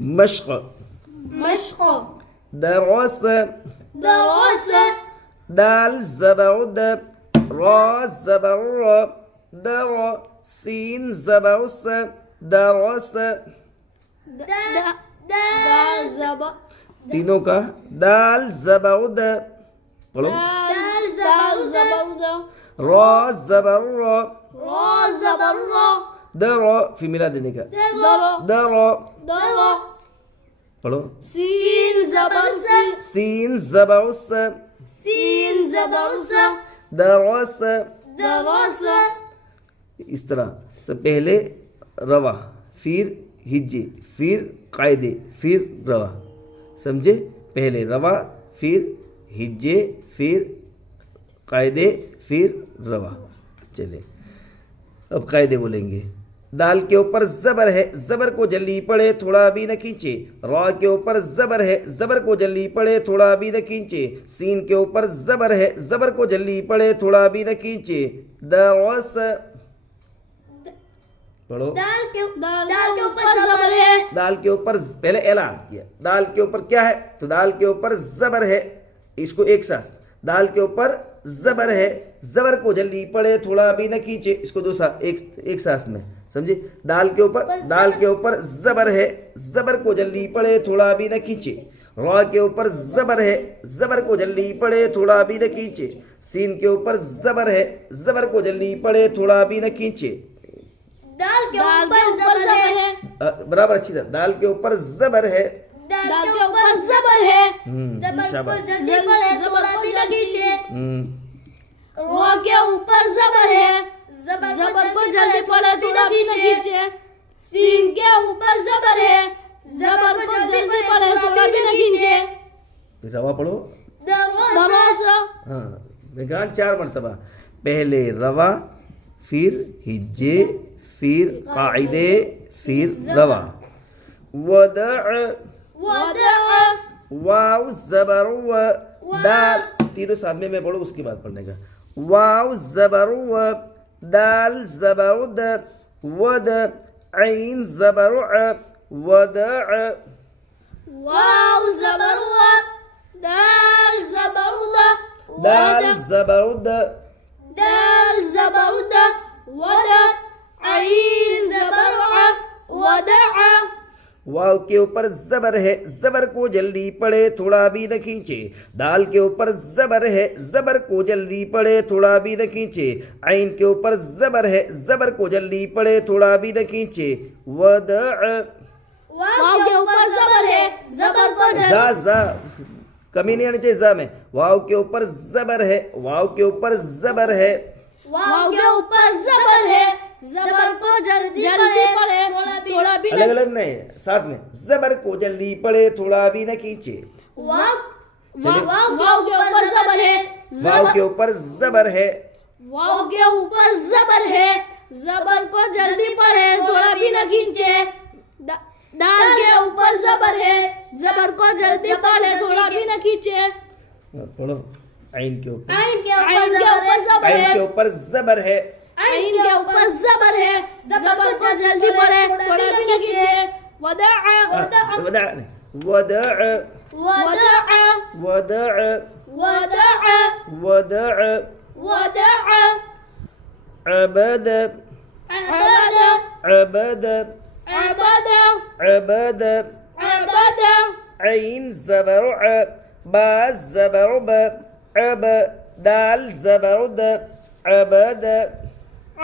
مشق مشق درس درس دال زبر د را زبر را در سین زبر س درس دال زبر تینوں کا دال زبر د پڑھو دال زبر را زبر را را زبر را در فی ملا دینے کا در در پڑھو سین زبر سین زبر س سین زبر درس درس اس طرح سے پہلے روا پھر ہجے پھر قاعدے پھر روا سمجھے پہلے روا پھر ہجے پھر قاعدے پھر روا چلے اب قاعدے بولیں گے دال کے اوپر زبر ہے زبر کو جلدی پڑے تھوڑا بھی نہ کھینچے را کے اوپر زبر ہے زبر کو جلدی پڑے تھوڑا بھی نہ کھینچے سین کے اوپر زبر ہے زبر کو جلدی پڑے تھوڑا بھی نہ کھینچے درس پڑھو دال کے اوپر زبر ہے دال کے اوپر پہلے اعلان کیا دال کے اوپر کیا ہے تو دال کے اوپر زبر ہے اس کو ایک سانس دال کے اوپر زبر ہے زبر کو جلدی پڑے تھوڑا بھی نہ کھینچے اس کو دو سانس ایک سانس میں سمجھے دال کے اوپر زبر ہے زبر کو جلدی پڑے تھوڑا بھی نہ کھینچے را کے اوپر زبر ہے زبر کو جلدی پڑے تھوڑا بھی نہ کھینچے سین کے اوپر زبر ہے زبر کو جلدی پڑے تھوڑا بھی نہ کھینچے دال کے اوپر زبر ہے برابر اچھی طرح دال کے اوپر زبر ہے دال کے اوپر زبر ہے زبر کو شاباش جلدی پڑے تھوڑا بھی نہ کھینچے را کے اوپر زبر ہے زبر کو جلدی پڑے تھوڑا بھی نہ کھینچے سین کے اوپر زبر ہے زبر کو جلدی پڑے تھوڑا بھی نہ کھینچے روا پڑھو درس ہاں میں کہا 4 مرتبہ پہلے روا پھر ہجے پھر قاعدے پھر روا ودع ودع واو زبر و دال تینوں ساتھ میں پڑھو اس کے بعد پڑھنے کا واو زبر و دال زبر د ود عین زبر ع ودع واو زبر و دال زبر دال زبر د دال زبر ودع عین زبر ودع واو کے اوپر زبر ہے زبر کو جلدی پڑے تھوڑا بھی نہ کھینچے دال کے اوپر زبر ہے زبر کو جلدی پڑے تھوڑا بھی نہ کھینچے عین کے اوپر زبر ہے زبر کو جلدی پڑے تھوڑا بھی نہ کھینچے ودع واو کے اوپر زبر ہے زبر کو زا کمی نہیں آنی چاہیے زا میں واو کے اوپر زبر ہے واو کے اوپر زبر ہے واو کے اوپر زبر ہے زبر کو جلدی پڑے تھوڑا بھی الگ الگ نہیں ساتھ میں زبر کو جلدی پڑے تھوڑا بھی نہ کھینچے واو کے اوپر زبر ہے واو کے اوپر زبر ہے واو کے اوپر زبر ہے زبر کو جلدی پڑے تھوڑا بھی نہ کھینچے دال کے اوپر زبر ہے زبر کو جلدی پڑے تھوڑا بھی نہ کھینچے پڑھو عین کے اوپر عین کے اوپر زبر ہے عین کے اوپر زبر ہے عین کے اوپر زبر ہے زبر کو جلدی پڑے تھوڑا بھی نہ کھینچے ودع ودع ودع ودع ودع ودع ودع ودع عبد عبد عبد عبد عبد عبد عین زبر ع با زبر ب عب دال زبر د عبد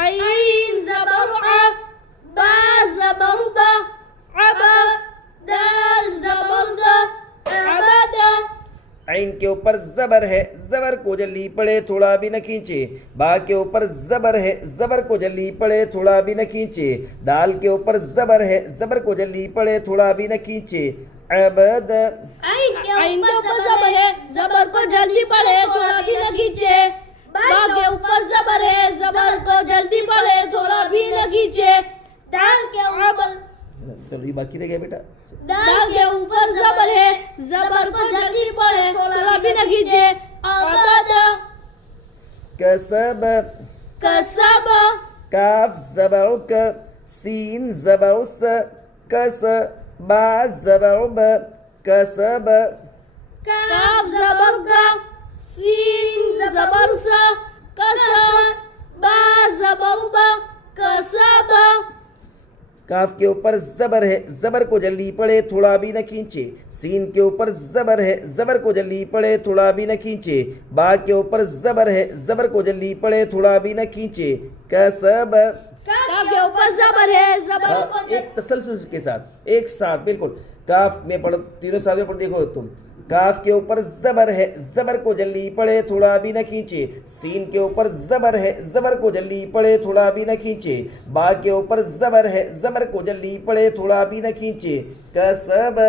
عین زبر ع با زبر ب عب دال زبر د عبد عین کے اوپر زبر ہے زبر کو جلدی پڑے تھوڑا بھی نہ کھینچے با کے اوپر زبر ہے زبر کو جلدی پڑے تھوڑا بھی نہ کھینچے دال کے اوپر زبر ہے زبر کو جلدی پڑے تھوڑا بھی نہ کھینچے عبد عین کے اوپر زبر ہے زبر کو جلدی پڑے تھوڑا بھی نہ کھینچے با کے اوپر زبر ہے زبر کو جلدی پڑے تھوڑا بھی نہ کھینچے دال کے اوپر چلو یہ باقی رہ گیا بیٹا دال کے اوپر زبر ہے زبر کو جلدی پڑے تھوڑا بھی نہ کھینچے عبد کسب کسب کاف زبر ک سین زبر س کس با زبر ب کسب کاف زبر کا سین زبر سا کسب با زبر با کسب کاف کے اوپر زبر ہے زبر کو جلدی پڑے تھوڑا بھی نہ کھینچے سین کے اوپر زبر ہے زبر کو جلدی پڑے تھوڑا بھی نہ کھینچے با کے اوپر زبر ہے زبر کو جلدی پڑے تھوڑا بھی نہ کھینچے کسب کاف کے اوپر زبر ہے زبر کو ایک تسلسل کے ساتھ ایک ساتھ بالکل کاف میں پڑھ تینوں ساتھ میں پڑھ دیکھو تم کاف کے اوپر زبر ہے زبر کو جلدی پڑے تھوڑا بھی نہ کھینچے سین کے اوپر زبر ہے زبر کو جلدی پڑے تھوڑا بھی نہ کھینچے با کے اوپر زبر ہے زبر کو جلدی پڑے تھوڑا بھی نہ کھینچے کسب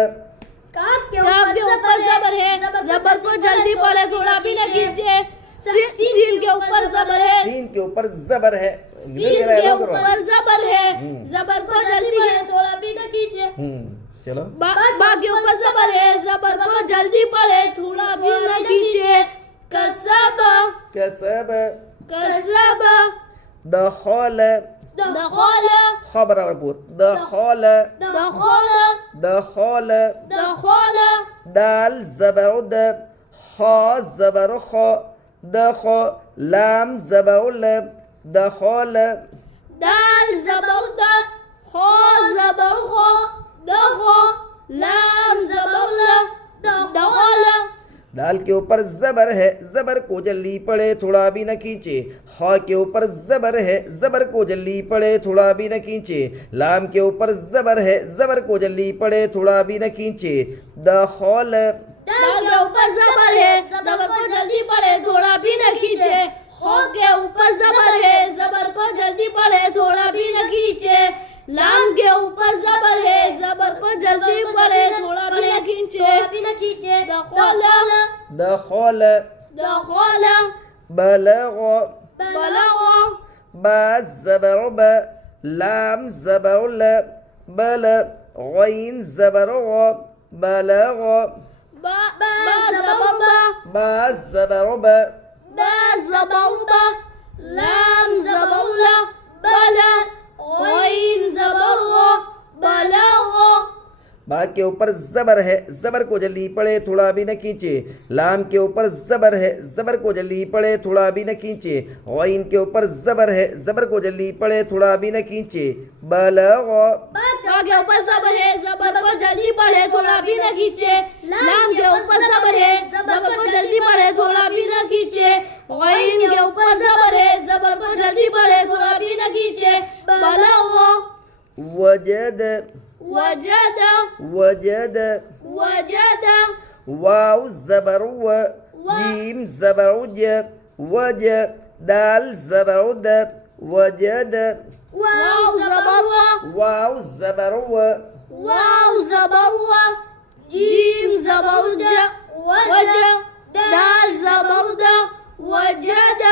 کاف کے اوپر زبر ہے زبر کو جلدی پڑے تھوڑا بھی نہ کھینچے سین کے اوپر زبر ہے سین کے اوپر زبر ہے سین کے اوپر زبر ہے زبر کو جلدی پڑے تھوڑا بھی نہ کھینچے چلو با کے اوپر زبر ہے زبر کو جلدی پڑے تھوڑا بھی نہ کھینچے کسب کسب کسب دخل دخل خبر پور دخل دخل دخل دخل دال زبر د خا زبر خا دخ لام زبر ل دخل دال زبر دا خا زبر خا دخو لام زبر لا دخل دال کے اوپر زبر ہے زبر کو جلدی پڑے تھوڑا بھی نہ کھینچے خا کے اوپر زبر ہے زبر کو جلدی پڑے تھوڑا بھی نہ کھینچے لام کے اوپر زبر ہے زبر کو جلدی پڑے تھوڑا بھی نہ کھینچے دخل دال کے اوپر زبر ہے زبر کو جلدی پڑے تھوڑا بھی نہ کھینچے خا کے اوپر زبر ہے زبر کو جلدی پڑے تھوڑا بھی نہ کھینچے لام کے اوپر زبر ہے زبر کو جلدی پڑے تھوڑا بھی نہ کھینچے دخل دخل دخل بلغ بلغ با زبر ب لام زبر ل بل غین زبر غ بلغ با زبر با با زبر ب با زبر با لام زبر لا بلا غین زبر غ بلغ با کے اوپر زبر ہے زبر کو جلدی پڑے تھوڑا بھی نہ کھینچے لام کے اوپر زبر ہے زبر کو جلدی پڑے تھوڑا بھی نہ کھینچے غین کے اوپر زبر ہے زبر کو جلدی پڑے تھوڑا بھی نہ کھینچے بلغ با کے اوپر زبر ہے زبر کو جلدی پڑے تھوڑا بھی نہ کھینچے لام کے اوپر زبر ہے زبر کو جلدی پڑے تھوڑا بھی نہ کھینچے غین کے اوپر زبر ہے زبر کو جلدی پڑے تھوڑا بھی نہ کھینچے بلغ وجد وجد وجد وجد واو زبر و جیم زبر ج وج دال زبر د وجد واو زبر و واو زبر و واو زبر و جیم زبر ج وج دال زبر د وجد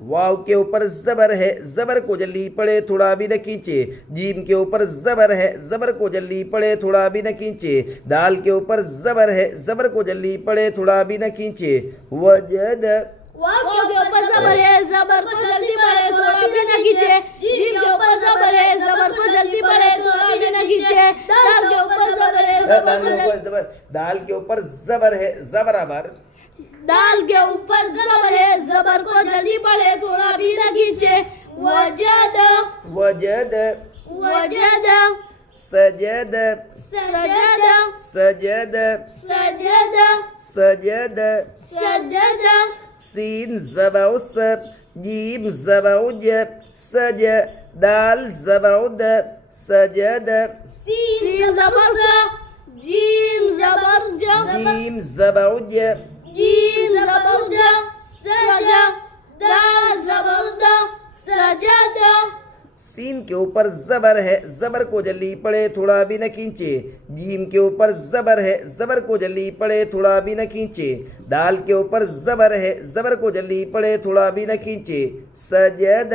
واو کے اوپر زبر ہے زبر کو جلدی پڑے تھوڑا بھی نہ کھینچے جیم کے اوپر زبر ہے زبر کو جلدی پڑے تھوڑا بھی نہ کھینچے دال کے اوپر زبر ہے زبر کو جلدی پڑے تھوڑا بھی نہ کھینچے وجد واو کے اوپر زبر ہے زبر کو جلدی پڑے تھوڑا بھی نہ کھینچے جیم کے اوپر زبر ہے زبر کو جلدی پڑے تھوڑا بھی نہ کھینچے دال کے اوپر زبر ہے دال کے اوپر زبر ہے زبر آبار دال کے اوپر زبر ہے زبر کو جلدی پڑے تھوڑا بھی نہ کھینچے وجد وجد وجد سجد سجد سجد سجد سجد سجد سین زبر س جیم زبر ج سج دال زبر د سجد سین زبر سا جیم زبر ج جیم زبر ج جیم زبر ج سج دال زبر د سجد سین کے اوپر زبر ہے زبر کو جلدی پڑے تھوڑا بھی نہ کھینچے جیم کے اوپر زبر ہے زبر کو جلدی پڑے تھوڑا بھی نہ کھینچے دال کے اوپر زبر ہے زبر کو جلدی پڑے تھوڑا بھی نہ کھینچے سجد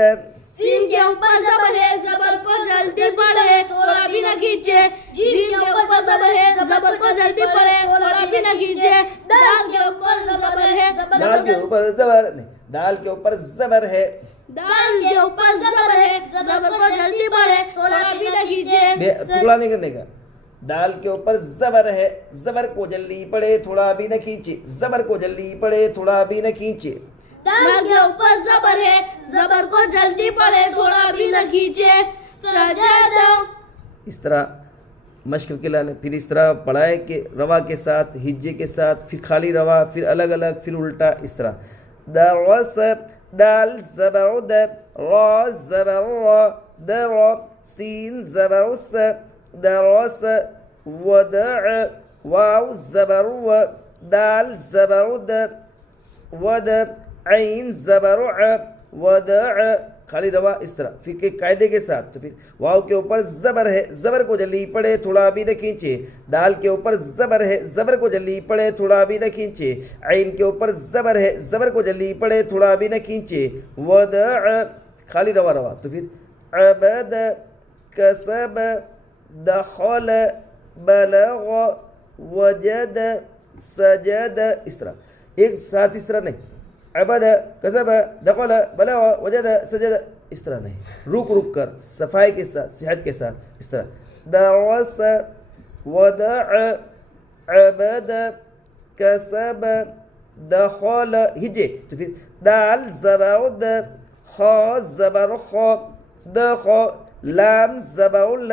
سین کے اوپر زبر ہے زبر کو جلدی پڑے تھوڑا بھی نہ کھینچے جیم کے اوپر زبر ہے زبر کو جلدی پڑے تھوڑا بھی نہ کھینچے دال کے اوپر زبر ہے دال کے اوپر زبر دال کے اوپر زبر ہے دال کے اوپر زبر ہے زبر کو جلدی پڑے تھوڑا بھی نہ کھینچے ٹکڑا نہیں کرنے کا دال کے اوپر زبر ہے، زبر کو جلدی پڑھے تھوڑا بھی نہ کھینچے، زبر کو جلدی پڑھے تھوڑا بھی نہ کھینچے. دال کے اوپر زبر ہے، زبر کو جلدی پڑھے تھوڑا بھی نہ کھینچے. سجدہ. اس طرح مشق کے لانے. پھر اس طرح پڑھائے کہ روا کے ساتھ، ہجے کے ساتھ، پھر خالی روا، پھر الگ الگ، پھر الٹا. اس طرح درس، دال زبر د، را زبر را، در، سین زبر س، درس، ودع، واو زبر و، دال زبر د، ود، عین زبر ع، ودع، خالی روا. اس طرح پھر کے قاعدے کے ساتھ. تو پھر واو کے اوپر زبر ہے، زبر کو جلدی پڑھے تھوڑا بھی نہ کھینچے. دال کے اوپر زبر ہے، زبر کو جلدی پڑھے تھوڑا بھی نہ کھینچے. عین کے اوپر زبر ہے، زبر کو جلدی پڑھے تھوڑا بھی نہ کھینچے. ودع، خالی روا روا. تو پھر عبد، کسب، دخل، بلغ، وجد، سجد. اس طرح ایک ساتھ اس طرح نہیں. عبد، کسب، دخل، بلغ، وجد، سجد. اس طرح نہیں، رک رک کر صفائی کے ساتھ، صحت کے ساتھ. اس طرح درس، ودع، عبد، کسب، دخل، ہجے. تو پھر دال زبر د، خا زبر خا، دخ، لام زبر ل،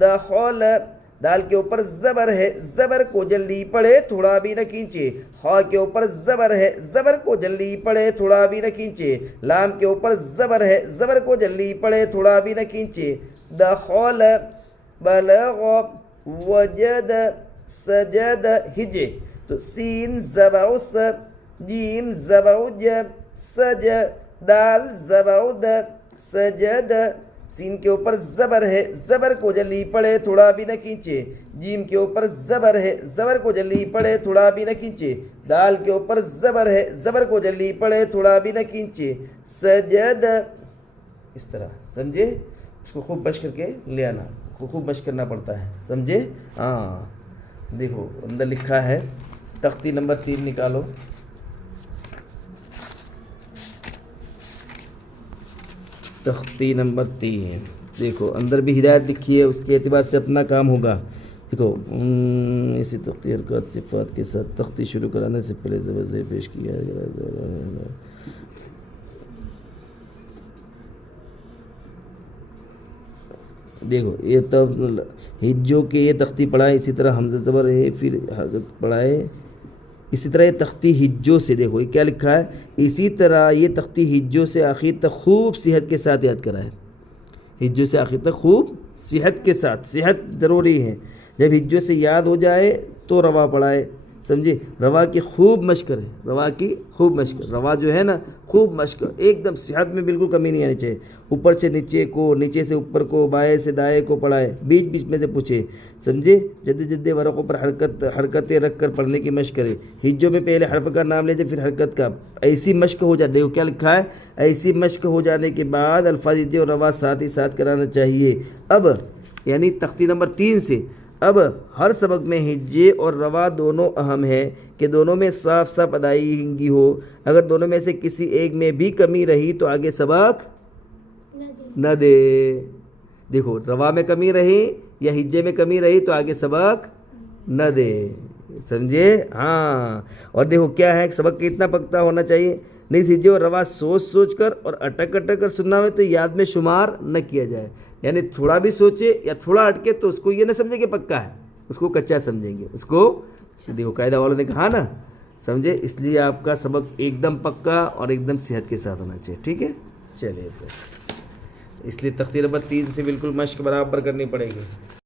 دخل. دال کے اوپر زبر ہے، زبر کو جلدی پڑھے تھوڑا بھی نہ کھینچے. خا کے اوپر زبر ہے، زبر کو جلدی پڑھے تھوڑا بھی نہ کھینچے. لام کے اوپر زبر ہے، زبر کو جلدی پڑھے تھوڑا بھی نہ کھینچے. دخل، بلغ، وجد، سجد، ہجے. تو سین زبر س، جیم زبر ج، سج، دال زبر د، سجد. سین کے اوپر زبر ہے، زبر کو جلدی پڑھے تھوڑا بھی نہ کھینچے. جیم کے اوپر زبر ہے، زبر کو جلدی پڑھے تھوڑا بھی نہ کھینچے. دال کے اوپر زبر ہے، زبر کو جلدی پڑھے تھوڑا بھی نہ کھینچے. سجد. اس طرح سمجھے؟ اس کو خوب مشق کر کے لے آنا، خوب مشق کرنا پڑتا ہے. سمجھے؟ ہاں دیکھو اندر لکھا ہے، تختی نمبر 3 نکالو. تختی نمبر 3 دیکھو اندر بھی ہدایت لکھی ہے، اس کے اعتبار سے اپنا کام ہوگا. دیکھو اسی تختی حرکات صفات کے ساتھ تختی شروع کرانے سے پہلے زبر پیش کیا. دیکھو یہ تب ہجوں کے یہ تختی پڑھائے، اسی طرح حمزہ زبر ہے، پھر حرکت پڑھائے. اسی طرح یہ تختی ہجوں سے، دیکھو یہ کیا لکھا ہے، اسی طرح یہ تختی ہجوں سے آخر تک خوب صحت کے ساتھ یاد کرائے. ہجوں سے آخر تک خوب صحت کے ساتھ، صحت ضروری ہے. جب ہجوں سے یاد ہو جائے تو روا پڑھائے. سمجھے؟ روا کی خوب مشق کرے، روا کی خوب مشق. روا جو ہے نا خوب مشق، ایک دم صحت میں بالکل کمی نہیں آنی چاہیے. اوپر سے نیچے کو، نیچے سے اوپر کو، بائیں سے دائیں کو پڑھائے، بیچ بیچ میں سے پوچھے. سمجھے؟ جد جد ورقوں پر حرکتیں رکھ کر پڑھنے کی مشق کرے. ہجوں میں پہلے حرف کا نام لے جائے پھر حرکت کا. ایسی مشق ہو جائے، دیکھو کیا لکھا ہے، ایسی مشق ہو جانے کے بعد الفاظ ہجے اور روا ساتھ ہی ساتھ کرانا چاہیے. اب یعنی تختی نمبر 3 سے اب ہر سبق میں ہجے اور روا دونوں اہم ہے کہ دونوں میں صاف صاف ادائیگی ہو. اگر دونوں میں سے کسی ایک میں بھی کمی رہی تو آگے سبق نہ دے. دیکھو روا میں کمی رہی یا ہجے میں کمی رہی تو آگے سبق نہ دے. سمجھے؟ ہاں. اور دیکھو کیا ہے، سبق کتنا پختہ ہونا چاہیے. نہیں ہجے اور روا سوچ سوچ کر اور اٹک اٹک کر سننا ہو تو یاد میں شمار نہ کیا جائے. یعنی تھوڑا بھی سوچے یا تھوڑا اٹکے تو اس کو یہ نہ سمجھے کہ پکا ہے، اس کو کچا سمجھیں گے. اس کو دیکھو قاعدہ والوں نے کہا نا، سمجھے؟ اس لیے آپ کا سبق ایک دم پکا اور ایک دم صحت کے ساتھ ہونا چاہیے. ٹھیک ہے؟ چلیے تو اس لیے تختی نمبر 3 سے بالکل مشق برابر کرنی پڑے گی.